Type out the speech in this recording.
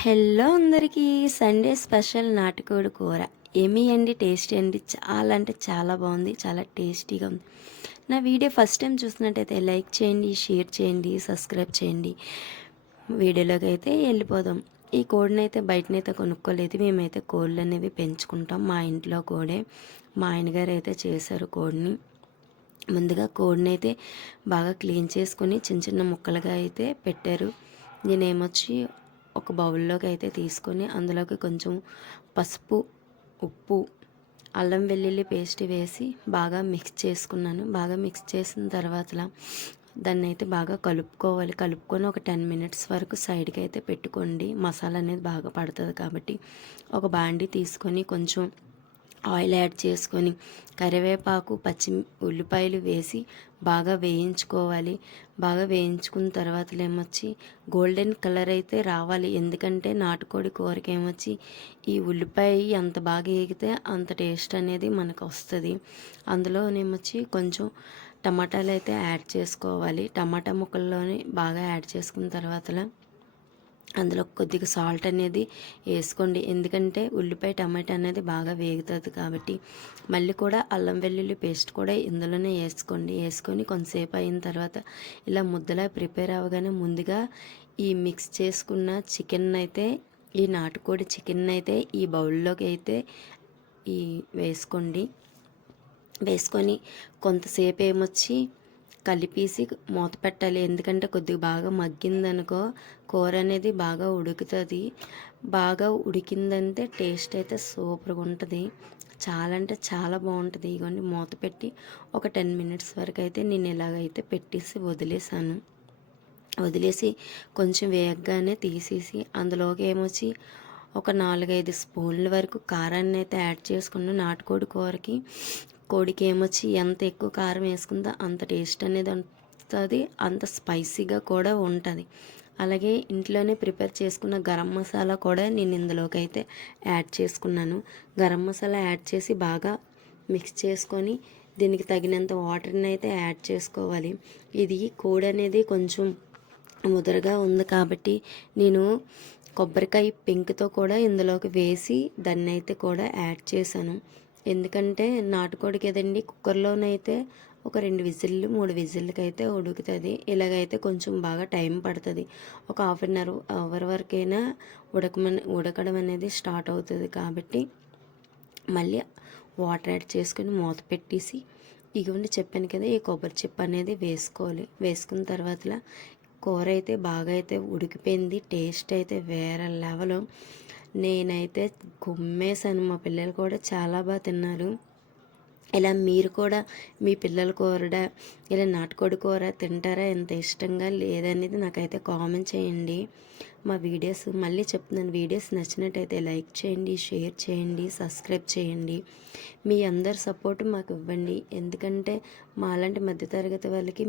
Hello అందరికీ Sunday special నాటుకోడి కూర. ఏమి అండి? టేస్టీ అండి. చాలా అంటే చాలా బాగుంది. చాలా టేస్టీగా ఉంది. నా వీడియో ఫస్ట్ టైం చూసినట్టయితే లైక్ చేయండి షేర్ చేయండి సబ్స్క్రైబ్ చేయండి. వీడియోలోకి అయితే వెళ్ళిపోదాం. ఈ కోడిని అయితే బయటనైతే కొనుక్కోలేదు. మేమైతే కోళ్ళు అనేవి పెంచుకుంటాం. మా ఇంట్లో కోడే. మా ఆయనగారు అయితే చేశారు కోడిని. ముందుగా కోడిని అయితే బాగా క్లీన్ చేసుకొని చిన్న చిన్న ముక్కలుగా అయితే పెట్టారు. నేనేమొచ్చి ఒక బౌల్లోకి అయితే తీసుకొని అందులోకి కొంచెం పసుపు ఉప్పు అల్లం వెల్లుల్లి పేస్ట్ వేసి బాగా మిక్స్ చేసుకున్నాను. బాగా మిక్స్ చేసిన తర్వాత దాన్ని అయితే బాగా కలుపుకోవాలి. కలుపుకొని ఒక టెన్ మినిట్స్ వరకు సైడ్కి అయితే పెట్టుకోండి. మసాలా అనేది బాగా పడుతుంది కాబట్టి ఒక బాండి తీసుకొని కొంచెం ఆయిల్ యాడ్ చేసుకొని కరివేపాకు పచ్చి ఉల్లిపాయలు వేసి బాగా వేయించుకోవాలి. బాగా వేయించుకున్న తర్వాత ఏమొచ్చి గోల్డెన్ కలర్ అయితే రావాలి. ఎందుకంటే నాటుకోడి కూరకి ఏమొచ్చి ఈ ఉల్లిపాయ ఎంత బాగా వేగితే అంత టేస్ట్ అనేది మనకు వస్తుంది. అందులోనేమొచ్చి కొంచెం టమాటాలు అయితే యాడ్ చేసుకోవాలి. టమాటా ముక్కల్లోనే బాగా యాడ్ చేసుకున్న తర్వాత అందులో కొద్దిగా సాల్ట్ అనేది వేసుకోండి. ఎందుకంటే ఉల్లిపాయ టమాటా అనేది బాగా వేగుతుంది కాబట్టి మళ్ళీ కూడా అల్లం వెల్లుల్లి పేస్ట్ కూడా ఇందులోనే వేసుకోండి. వేసుకొని కొంతసేపు అయిన తర్వాత ఇలా ముద్దలా ప్రిపేర్ అవ్వగానే ముందుగా ఈ మిక్స్ చేసుకున్న చికెన్ అయితే ఈ నాటుకోడి చికెన్ అయితే ఈ బౌల్లోకి అయితే ఈ వేసుకోండి. వేసుకొని కొంతసేపు ఏమొచ్చి కలిపేసి మూత పెట్టాలి. ఎందుకంటే కొద్దిగా బాగా మగ్గిందనుకో కూర అనేది బాగా ఉడుకుతుంది. బాగా ఉడికిందంటే టేస్ట్ అయితే సూపర్గా ఉంటుంది. చాలా అంటే చాలా బాగుంటుంది. ఇగోండి మూత పెట్టి ఒక టెన్ మినిట్స్ వరకు అయితే నేను ఇలాగైతే పెట్టేసి వదిలేసాను. వదిలేసి కొంచెం వేగగానే తీసేసి అందులోకి ఏమొచ్చి ఒక నాలుగైదు స్పూన్ల వరకు కారాన్ని అయితే యాడ్ చేసుకున్న నాటుకోడి కూరకి. కోడికి ఏమొచ్చి ఎంత ఎక్కువ కారం వేసుకుందో అంత టేస్ట్ అనేది వస్తుంది అంత స్పైసీగా కూడా ఉంటుంది. అలాగే ఇంట్లోనే ప్రిపేర్ చేసుకున్న గరం మసాలా కూడా నేను ఇందులోకి అయితే యాడ్ చేసుకున్నాను. గరం మసాలా యాడ్ చేసి బాగా మిక్స్ చేసుకొని దీనికి తగినంత వాటర్ని అయితే యాడ్ చేసుకోవాలి. ఇది కోడి అనేది కొంచెం ముదరగా ఉంది కాబట్టి నేను కొబ్బరికాయ పెంకుతో కూడా ఇందులోకి వేసి దాన్ని అయితే కూడా యాడ్ చేశాను. ఎందుకంటే నాటుకోడి కదండి కుక్కర్లోనైతే ఒక రెండు విజిల్లు మూడు విజిల్కి అయితే ఉడుకుతుంది. ఇలాగైతే కొంచెం బాగా టైం పడుతుంది. ఒక హాఫ్ అన్ అవర్ అవర్ వరకైనా ఉడకమని ఉడకడం అనేది స్టార్ట్ అవుతుంది కాబట్టి మళ్ళీ వాటర్ యాడ్ చేసుకొని మూత పెట్టేసి ఇగోండి చెప్పాను కదా ఈ కొబ్బరి చిప్ప అనేది వేసుకోవాలి. వేసుకున్న తర్వాత కూర అయితే బాగా అయితే ఉడికిపోయింది. టేస్ట్ అయితే వేరే లెవెల్. నేనైతే గుమ్మేశాను. మా పిల్లలు కూడా చాలా బాగా తిన్నారు. ఇలా మీరు కూడా మీ పిల్లల కూర ఇలా నాటుకోడి కూర తింటారా? ఎంత ఇష్టంగా లేదనేది నాకైతే కామెంట్ చేయండి. మా వీడియోస్ మళ్ళీ చెప్తున్నాను. వీడియోస్ నచ్చినట్టయితే లైక్ చేయండి షేర్ చేయండి సబ్స్క్రైబ్ చేయండి. మీ అందరి సపోర్ట్ మాకు ఇవ్వండి. ఎందుకంటే మాలాంటి మధ్యతరగతి వాళ్ళకి